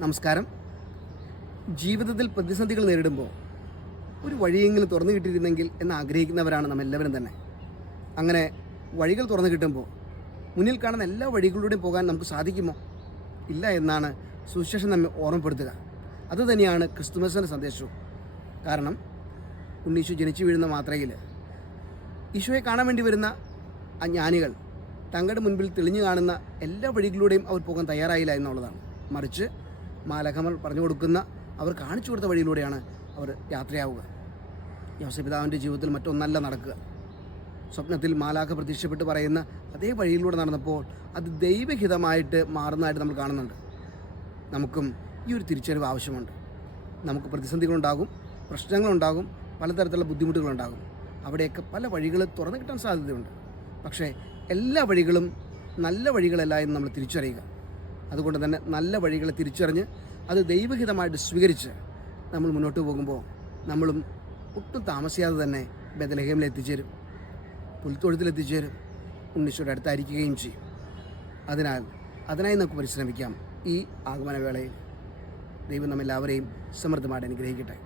നമസ്കാരം. ജീവിതത്തിൽ പ്രതിസന്ധികൾ നേരിടുമ്പോൾ ഒരു വഴിയെങ്കിലും തുറന്നു കിട്ടിയിരുന്നെങ്കിൽ എന്ന് ആഗ്രഹിക്കുന്നവരാണ് നമ്മെല്ലാവരും തന്നെ. അങ്ങനെ വഴികൾ തുറന്നു കിട്ടുമ്പോൾ മുന്നിൽ കാണുന്ന എല്ലാ വഴികളിലൂടെയും പോകാൻ നമുക്ക് സാധിക്കുമോ? ഇല്ല എന്നാണ് സുവിശേഷം നമ്മെ ഓർമ്മപ്പെടുത്തുക. അതുതന്നെയാണ് ക്രിസ്തുമസിൻ്റെ സന്ദേശവും. കാരണം ഉണ്ണീശു ജനിച്ചു വീഴുന്ന മാത്രയിൽ ഈശോയെ കാണാൻ വേണ്ടി വരുന്ന ആ ജ്ഞാനികൾ തങ്ങളുടെ മുൻപിൽ തെളിഞ്ഞു കാണുന്ന എല്ലാ വഴികളിലൂടെയും അവർ പോകാൻ തയ്യാറായില്ല എന്നുള്ളതാണ്. മറിച്ച് മാലാഖമാർ പറഞ്ഞു കൊടുക്കുന്ന, അവർ കാണിച്ചു കൊടുത്ത വഴിയിലൂടെയാണ് അവർ യാത്രയാവുക. യോസേപ്പിതാവിൻ്റെ ജീവിതത്തിൽ മറ്റൊന്നല്ല നടക്കുക. സ്വപ്നത്തിൽ മാലാഖ പ്രത്യക്ഷപ്പെട്ട് പറയുന്ന അതേ വഴിയിലൂടെ നടന്നപ്പോൾ അത് ദൈവഹിതമായിട്ട് മാറുന്നതായിട്ട് നമ്മൾ കാണുന്നുണ്ട്. നമുക്കും ഈ ഒരു തിരിച്ചറിവ് ആവശ്യമുണ്ട്. നമുക്ക് പ്രതിസന്ധികളുണ്ടാകും, പ്രശ്നങ്ങളുണ്ടാകും, പലതരത്തിലുള്ള ബുദ്ധിമുട്ടുകളുണ്ടാകും. അവിടെയൊക്കെ പല വഴികൾ തുറന്നു കിട്ടാൻ സാധ്യതയുണ്ട്. പക്ഷേ എല്ലാ വഴികളും നല്ല വഴികളല്ല എന്ന് നമ്മൾ തിരിച്ചറിയുക. അതുകൊണ്ട് തന്നെ നല്ല വഴികളെ തിരിച്ചറിഞ്ഞ് അത് ദൈവഹിതമായിട്ട് സ്വീകരിച്ച് നമ്മൾ മുന്നോട്ട് പോകുമ്പോൾ നമ്മളും ഒട്ടും താമസിയാതെ തന്നെ ബെത്ലഹേമിൽ എത്തിച്ചേരും, പുൽത്തൊഴുത്തിൽ എത്തിച്ചേരും, ഉണ്ണീശോയുടെ അടുത്തായിരിക്കുകയും ചെയ്യും. അതിനായി നമുക്ക് പരിശ്രമിക്കാം. ഈ ആഗമനവേളയിൽ ദൈവം നമ്മെല്ലാവരെയും സമൃദ്ധമായിട്ട് അനുഗ്രഹിക്കട്ടെ.